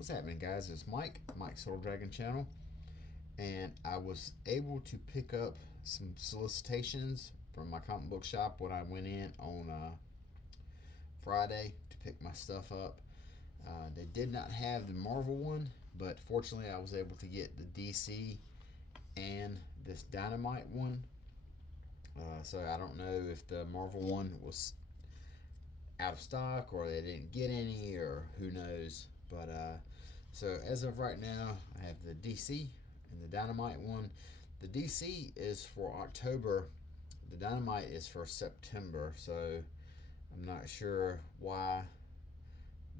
What's happening, guys? It's Mike's Soul Dragon channel, and I was able to pick up some solicitations from my comic book shop when I went in on Friday to pick my stuff up. They did not have the Marvel one, but fortunately, I was able to get the DC and this Dynamite one. So I don't know if the Marvel one was out of stock or they didn't get any or who knows. But so as of right now, I have the DC and the Dynamite one. The DC is for October. The Dynamite is for September. So I'm not sure why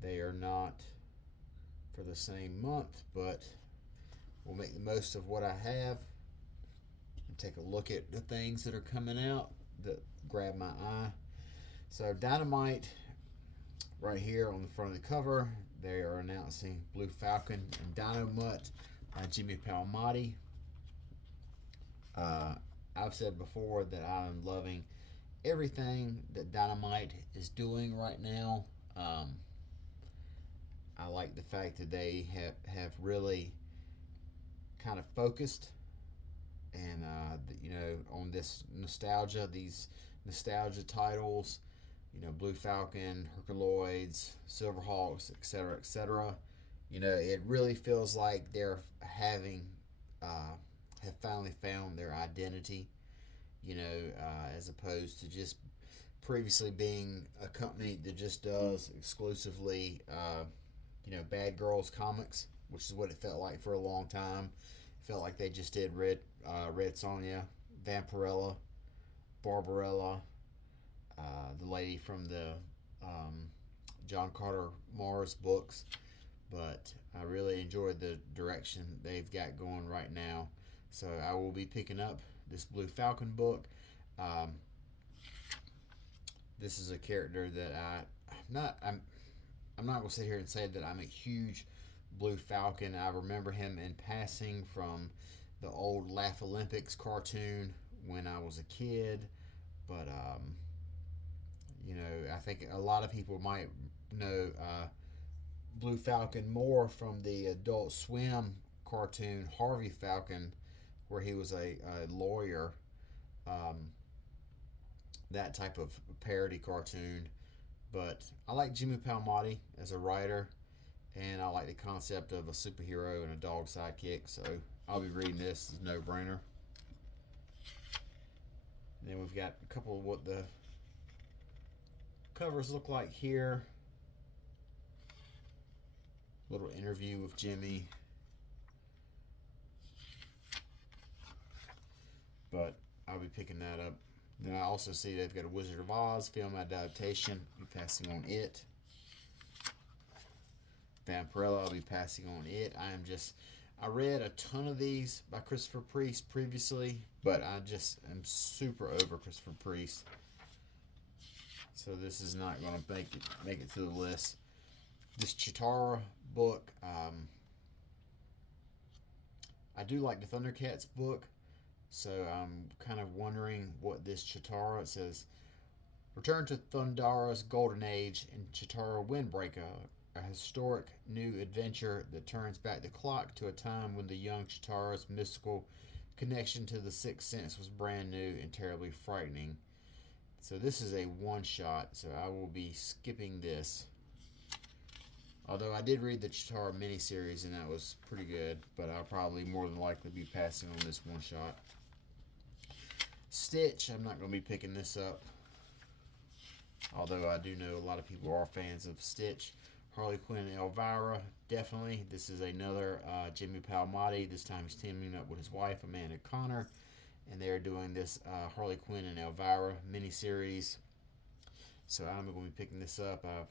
they are not for the same month, but we'll make the most of what I have and take a look at the things that are coming out that grab my eye. So Dynamite, right here on the front of the cover, they are announcing Blue Falcon and Dynamite by Jimmy Palmiotti. I've said before that I'm loving everything that Dynamite is doing right now. I like the fact that they have really kind of focused and on this nostalgia, these nostalgia titles, Blue Falcon, Herculoids, Silverhawks, etc., etc. It really feels like they're have finally found their identity. As opposed to just previously being a company that just does exclusively, Bad Girls comics, which is what it felt like for a long time. It felt like they just did Red Sonja, Vampirella, Barbarella, the lady from the John Carter Mars books. But I really enjoyed the direction they've got going right now. So I will be picking up this Blue Falcon book. This is a character that I'm not gonna sit here and say that I'm a huge Blue Falcon. I remember him in passing from the old Laugh Olympics cartoon when I was a kid, but I think a lot of people might know Blue Falcon more from the Adult Swim cartoon Harvey Falcon, where he was a lawyer. Um, that type of parody cartoon. But I like Jimmy Palmiotti as a writer, and I like the concept of a superhero and a dog sidekick. So I'll be reading this. It's a no-brainer. And then we've got a couple of what the covers look like here. Little interview with Jimmy. But I'll be picking that up. Then I also see they've got a Wizard of Oz film adaptation. I'll be passing on it. Vampirella, I'll be passing on it. I read a ton of these by Christopher Priest previously, but I just am super over Christopher Priest. So this is not going to make it to the list. This Chitara book, I do like the Thundercats book, so I'm kind of wondering what this Chitara, it says, return to Thundara's golden age in Chitara Windbreaker, a historic new adventure that turns back the clock to a time when the young Chitara's mystical connection to the sixth sense was brand new and terribly frightening. So this is a one-shot, so I will be skipping this. Although I did read the Chitara miniseries and that was pretty good, but I'll probably more than likely be passing on this one-shot. Stitch, I'm not going to be picking this up. Although I do know a lot of people are fans of Stitch. Harley Quinn and Elvira, definitely. This is another Jimmy Palmiotti. This time he's teaming up with his wife, Amanda Connor. And they're doing this Harley Quinn and Elvira miniseries. So I'm going to be picking this up. I've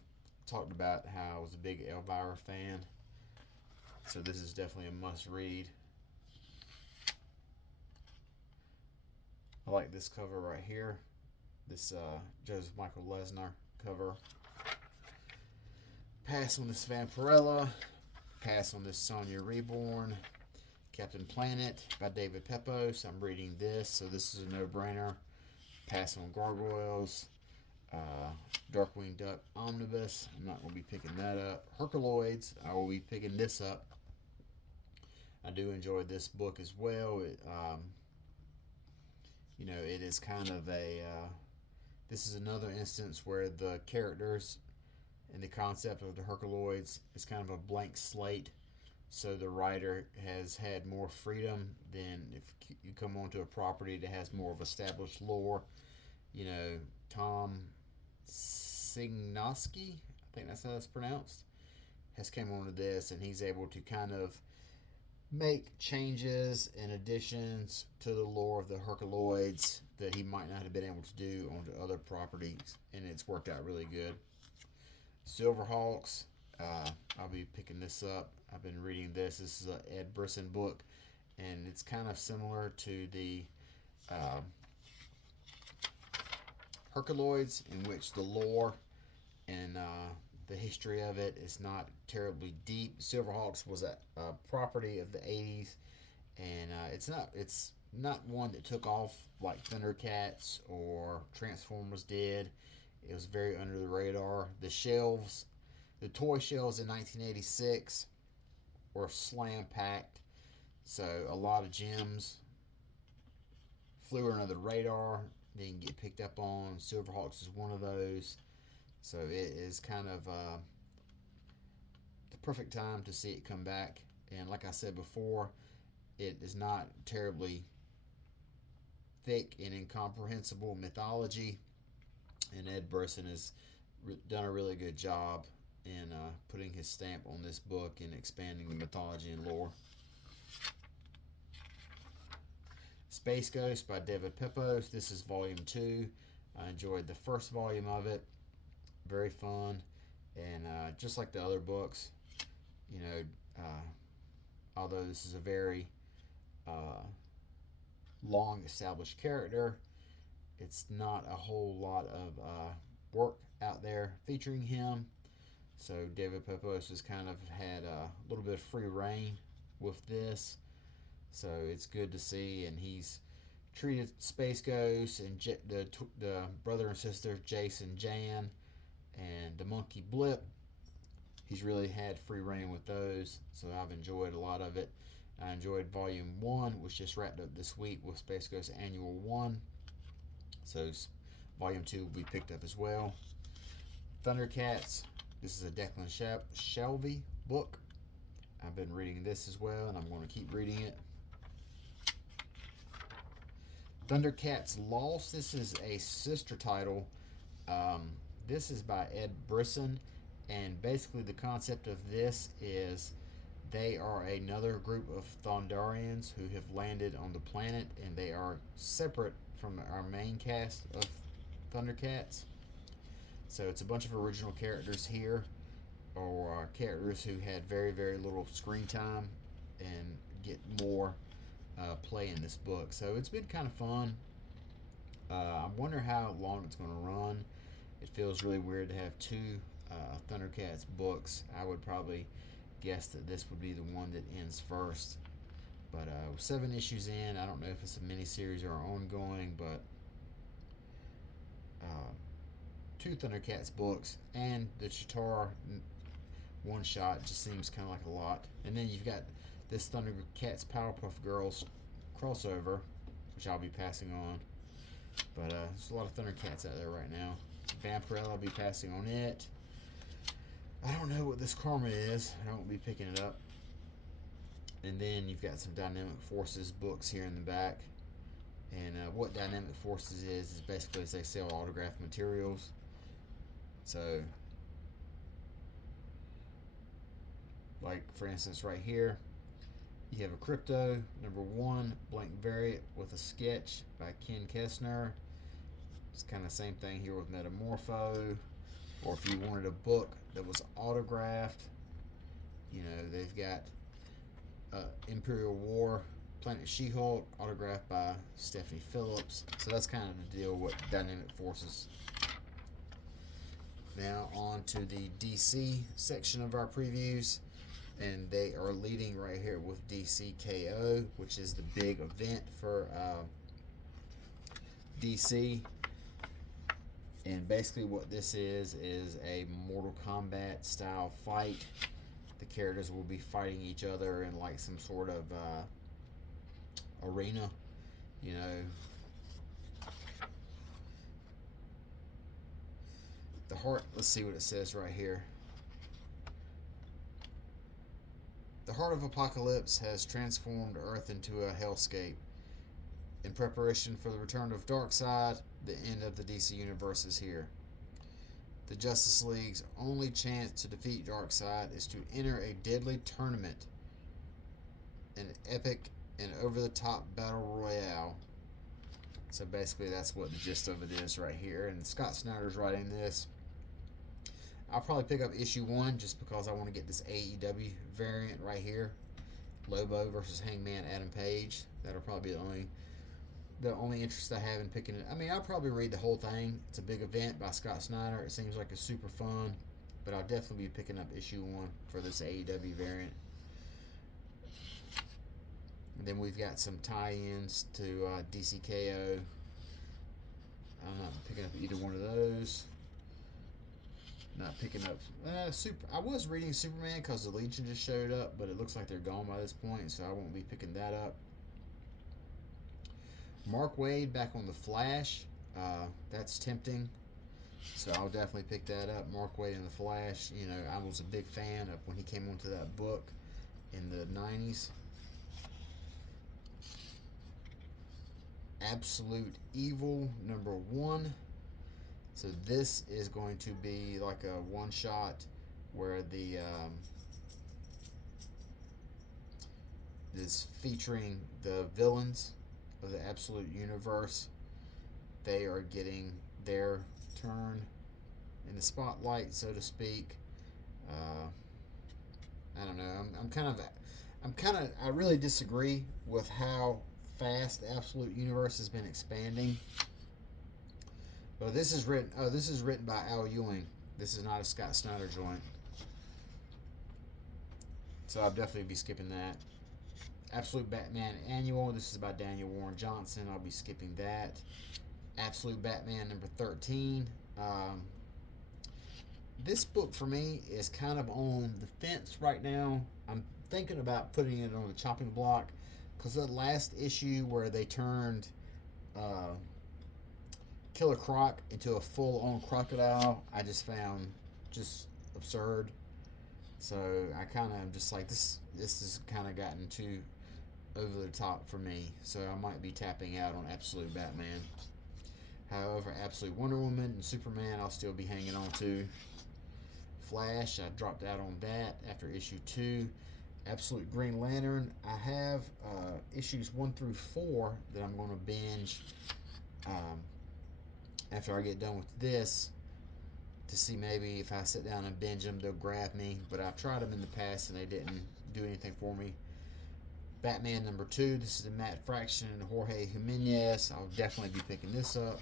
talked about how I was a big Elvira fan. So this is definitely a must-read. I like this cover right here. This Joseph Michael Lesnar cover. Pass on this Vampirella. Pass on this Sonya Reborn. Captain Planet by David Pepose. I'm reading this, so this is a no-brainer. Pass on Gargoyles. Darkwing Duck Omnibus. I'm not going to be picking that up. Herculoids, I will be picking this up. I do enjoy this book as well. It is kind of this is another instance where the characters and the concept of the Herculoids is kind of a blank slate. So the writer has had more freedom than if you come onto a property that has more of established lore. Tom Signoski, I think that's how it's pronounced, has came onto this, and he's able to kind of make changes and additions to the lore of the Herculoids that he might not have been able to do onto other properties, and it's worked out really good. Silverhawks, I'll be picking this up. I've been reading this. This is an Ed Brisson book, and it's kind of similar to the Herculoids, in which the lore and the history of it is not terribly deep. Silverhawks was a property of the 80s, and it's not one that took off like Thundercats or Transformers did. It was very under the radar. The toy shelves in 1986 were slam packed, so a lot of gems flew under the radar, didn't get picked up on. Silverhawks is one of those. So it is kind of the perfect time to see it come back. And like I said before, it is not terribly thick and incomprehensible mythology. And Ed Brisson has done a really good job in putting his stamp on this book and expanding the mythology and lore. Space Ghost by David Pepose. This is volume 2. I enjoyed the first volume of it. Very fun. And just like the other books, although this is a very long established character, it's not a whole lot of work out there featuring him. So David Pepose has kind of had a little bit of free reign with this. So it's good to see, and he's treated Space Ghost and the brother and sister Jace and Jan and the Monkey Blip. He's really had free reign with those, so I've enjoyed a lot of it. I enjoyed volume 1, which just wrapped up this week with Space Ghost Annual 1. So volume 2 will be picked up as well. Thundercats. This is a Declan Shelby book. I've been reading this as well, and I'm going to keep reading it. Thundercats Lost. This is a sister title. This is by Ed Brisson, and basically the concept of this is they are another group of Thondarians who have landed on the planet, and they are separate from our main cast of Thundercats. So it's a bunch of original characters here, or characters who had very, very little screen time and get more play in this book. So it's been kind of fun. I wonder how long it's going to run. It feels really weird to have 2 Thundercats books. I would probably guess that this would be the one that ends first. But 7 issues in, I don't know if it's a miniseries or ongoing, but 2 Thundercats books and the Chitauri one shot just seems kind of like a lot. And then you've got this Thundercats Powerpuff Girls crossover, which I'll be passing on. But there's a lot of Thundercats out there right now. Vampirella, I'll be passing on it. I don't know what this Karma is. I won't be picking it up. And then you've got some Dynamic Forces books here in the back. And what Dynamic Forces is basically they sell autographed materials. So, like for instance right here, you have a Crypto #1 blank variant with a sketch by Ken Kessner. It's kind of the same thing here with Metamorpho. Or if you wanted a book that was autographed, they've got Imperial War, Planet She-Hulk, autographed by Stephanie Phillips. So that's kind of the deal with Dynamic Forces. Now on to the DC section of our previews, and they are leading right here with DC KO, which is the big event for DC. And basically what this is a Mortal Kombat style fight. The characters will be fighting each other in like some sort of arena, you know. The heart, let's see what it says right here. The heart of Apocalypse has transformed Earth into a hellscape. In preparation for the return of Darkseid, the end of the DC universe is here. The Justice League's only chance to defeat Darkseid is to enter a deadly tournament, an epic and over-the-top battle royale. So basically that's what the gist of it is right here. And Scott Snyder's writing this. I'll probably pick up issue 1 just because I want to get this AEW variant right here. Lobo versus Hangman Adam Page. That'll probably be the only interest I have in picking it. I mean, I'll probably read the whole thing. It's a big event by Scott Snyder. It seems like it's super fun. But I'll definitely be picking up issue 1 for this AEW variant. And then we've got some tie-ins to DCKO. I'm not picking up either one of those. Not picking up I was reading Superman because the Legion just showed up, but it looks like they're gone by this point, so I won't be picking that up. Mark Waid back on the Flash. That's tempting, so I'll definitely pick that up. Mark Waid in the Flash. You know, I was a big fan of when he came onto that book in the 90s. Absolute Evil #1. So this is going to be like a one-shot where the is featuring the villains of the Absolute Universe. They are getting their turn in the spotlight, so to speak. I don't know. I really disagree with how fast the Absolute Universe has been expanding. Well, this is written by Al Ewing. This is not a Scott Snyder joint. So I'll definitely be skipping that. Absolute Batman Annual. This is by Daniel Warren Johnson. I'll be skipping that. Absolute Batman #13. This book for me is kind of on the fence right now. I'm thinking about putting it on the chopping block because the last issue where they turned Killer Croc into a full-on crocodile, I just found just absurd. So I kind of just like this has kind of gotten too over the top for me. So I might be tapping out on Absolute Batman. However, Absolute Wonder Woman and Superman I'll still be hanging on to. Flash, I dropped out on that after issue 2. Absolute Green Lantern, I have issues 1 through 4 that I'm going to binge after I get done with this to see maybe if I sit down and binge them, they'll grab me. But I've tried them in the past and they didn't do anything for me. Batman #2, this is the Matt Fraction and Jorge Jimenez. I'll definitely be picking this up.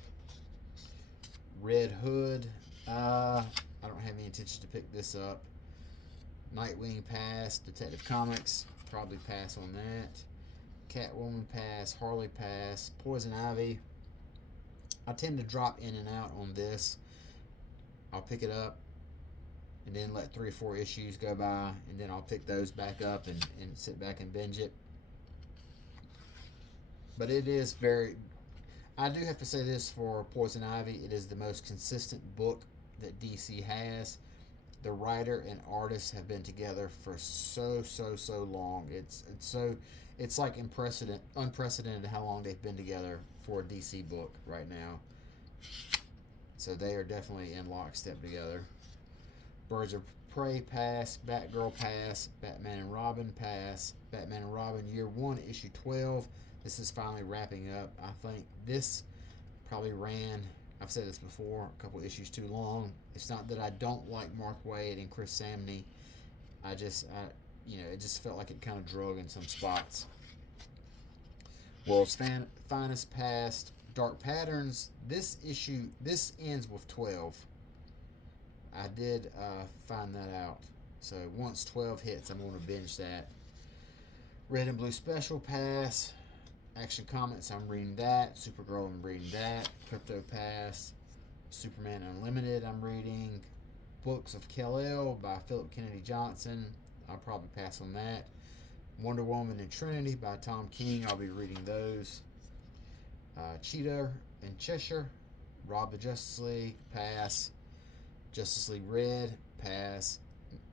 Red Hood, I don't have any intention to pick this up. Nightwing pass. Detective Comics, probably pass on that. Catwoman pass. Harley pass. Poison Ivy, I tend to drop in and out on this. I'll pick it up and then let 3 or 4 issues go by, and then I'll pick those back up and sit back and binge it. But it is I do have to say this for Poison Ivy, it is the most consistent book that DC has. The writer and artist have been together for so long. It's like unprecedented how long they've been together for a DC book right now. So they are definitely in lockstep together. Birds of Prey pass. Batgirl pass. Batman and Robin pass. Batman and Robin Year 1 issue 12. This is finally wrapping up. I think this probably ran, I've said this before, a couple issues too long. It's not that I don't like Mark Waid and Chris Samney. It just felt like it kind of drug in some spots. World's Finest passed. Dark Patterns, this ends with 12. I did find that out. So once 12 hits, I'm going to binge that. Red and Blue Special pass. Action Comics, I'm reading that. Supergirl, I'm reading that. Crypto pass. Superman Unlimited I'm reading. Books of Kal-El by Philip Kennedy Johnson. I'll probably pass on that. Wonder Woman and Trinity by Tom King. I'll be reading those. Cheetah and Cheshire. Rob the Justice League. Pass. Justice League Red. Pass.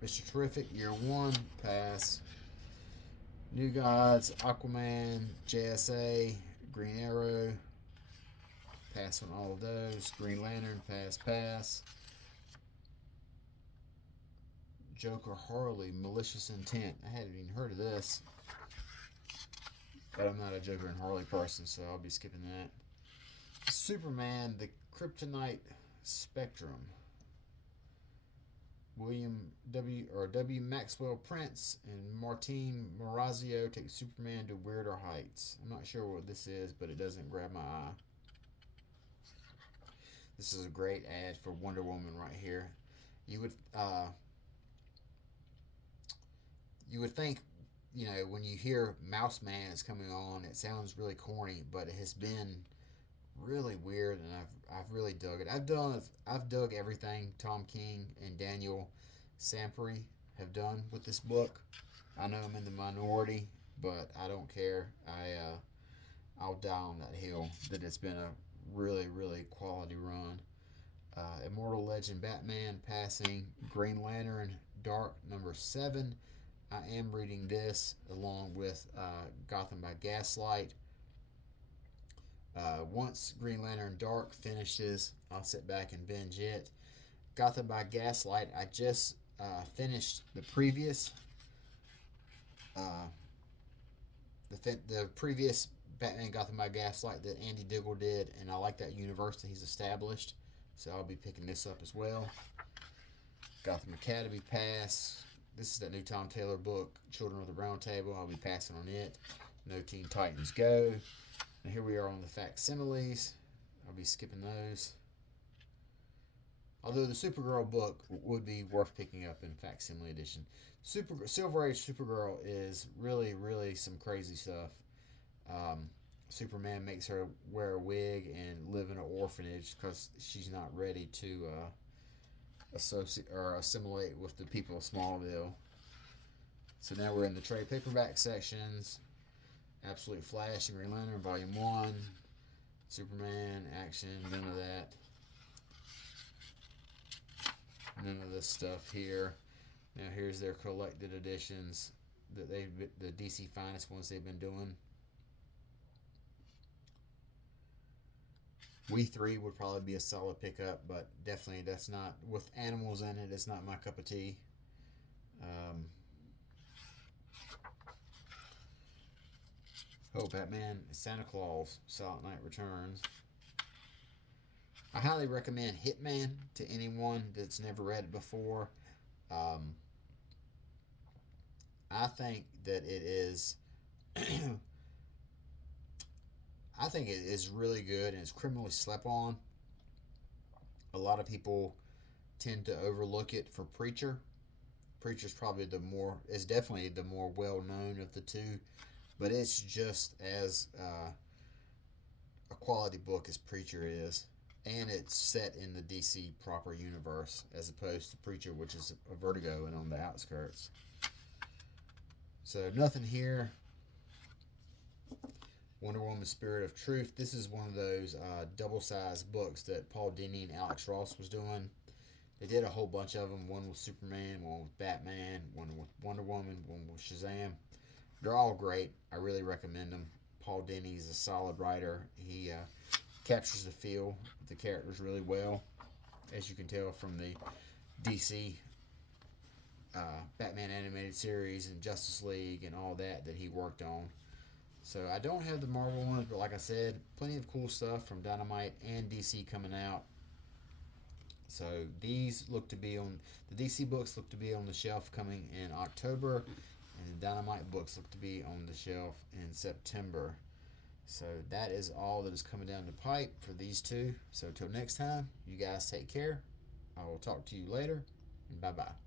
Mr. Terrific Year 1. Pass. New Gods. Aquaman. JSA. Green Arrow. Pass on all of those. Green Lantern. Pass. Joker Harley, Malicious Intent. I hadn't even heard of this. But I'm not a Joker and Harley person, so I'll be skipping that. Superman, the Kryptonite Spectrum. W. Maxwell Prince and Martine Morazio take Superman to weirder heights. I'm not sure what this is, but it doesn't grab my eye. This is a great ad for Wonder Woman right here. You would think, when you hear Mouse Man is coming on, it sounds really corny, but it has been really weird, and I've really dug it. I've dug everything Tom King and Daniel Sampere have done with this book. I know I'm in the minority, but I don't care. I'll die on that hill that it's been a really, really quality run. Immortal Legend Batman passing. Green Lantern Dark #7. I am reading this along with Gotham by Gaslight. Once Green Lantern Dark finishes, I'll sit back and binge it. Gotham by Gaslight, I just finished the previous the previous Batman Gotham by Gaslight that Andy Diggle did, and I like that universe that he's established, so I'll be picking this up as well. Gotham Academy pass. This is that new Tom Taylor book, Children of the Round Table. I'll be passing on it. No Teen Titans Go. And here we are on the facsimiles. I'll be skipping those. Although the Supergirl book would be worth picking up in facsimile edition. Silver Age Supergirl is really, really some crazy stuff. Superman makes her wear a wig and live in an orphanage because she's not ready to associate or assimilate with the people of Smallville. So now we're in the trade paperback sections. Absolute Flash and Green Lantern Volume 1. Superman, action, none of that. None of this stuff here. Now here's their collected editions that the DC Finest ones they've been doing. We 3 would probably be a solid pickup, but definitely that's not, with animals in it, it's not my cup of tea. Batman, Santa Claus, Silent Night Returns. I highly recommend Hitman to anyone that's never read it before. I think that it is I think it is really good, and it's criminally slept on. A lot of people tend to overlook it for Preacher. Preacher's probably is definitely the more well-known of the two, but it's just as a quality book as Preacher is, and it's set in the DC proper universe as opposed to Preacher, which is a Vertigo and on the outskirts. So nothing here. Wonder Woman Spirit of Truth. This is one of those double-sized books that Paul Dini and Alex Ross was doing. They did a whole bunch of them. One with Superman, one with Batman, one with Wonder Woman, one with Shazam. They're all great. I really recommend them. Paul Dini is a solid writer. He captures the feel of the characters really well, as you can tell from the DC Batman animated series and Justice League and all that he worked on. So I don't have the Marvel ones, but like I said, plenty of cool stuff from Dynamite and DC coming out. So these look to be on, the DC books look to be on the shelf coming in October, and the Dynamite books look to be on the shelf in September. So that is all that is coming down the pipe for these two. So till next time, you guys take care. I will talk to you later, and bye-bye.